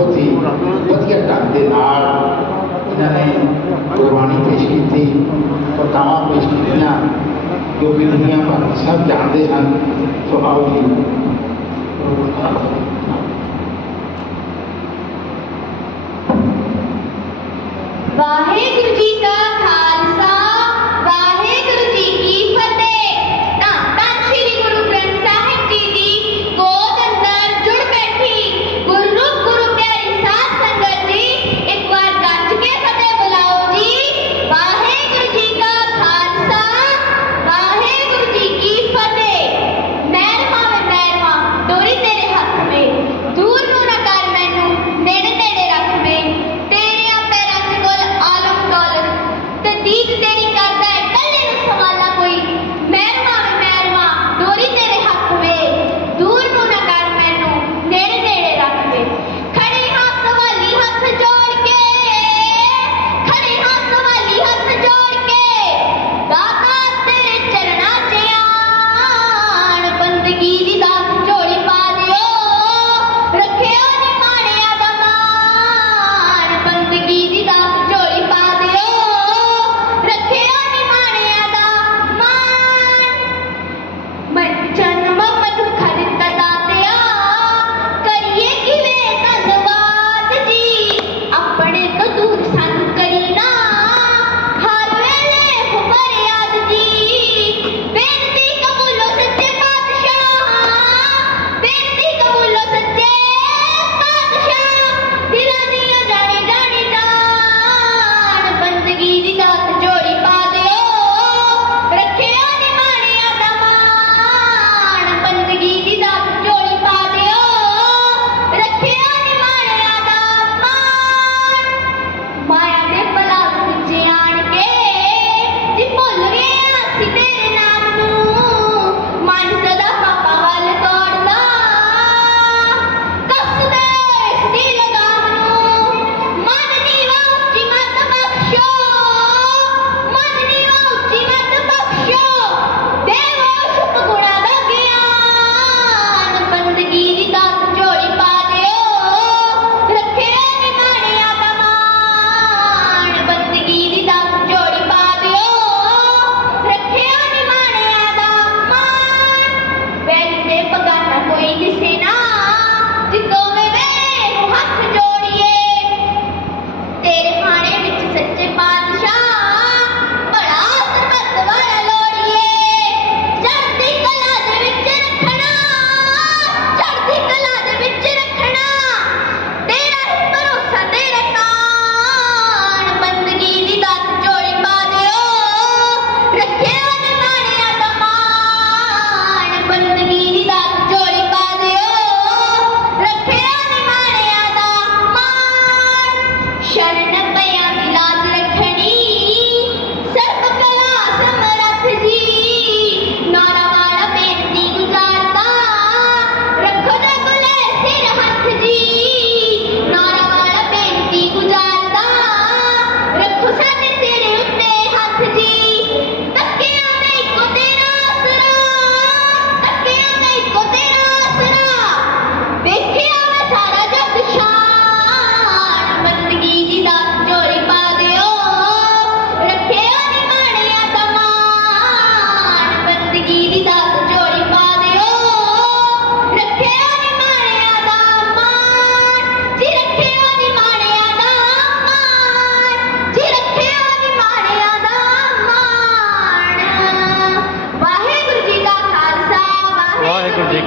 बहुत ही वजिया ढंग के नाल इन्होंने गुरबाणी पेश की थी कथावां पेश कीतियाँ जो कि दुनिया भर सब जानते हैं सो आओ जी।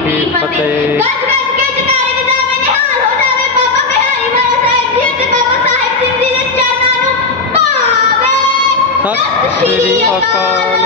की फतेह ਸਤਿ ਸ੍ਰੀ ਅਕਾਲ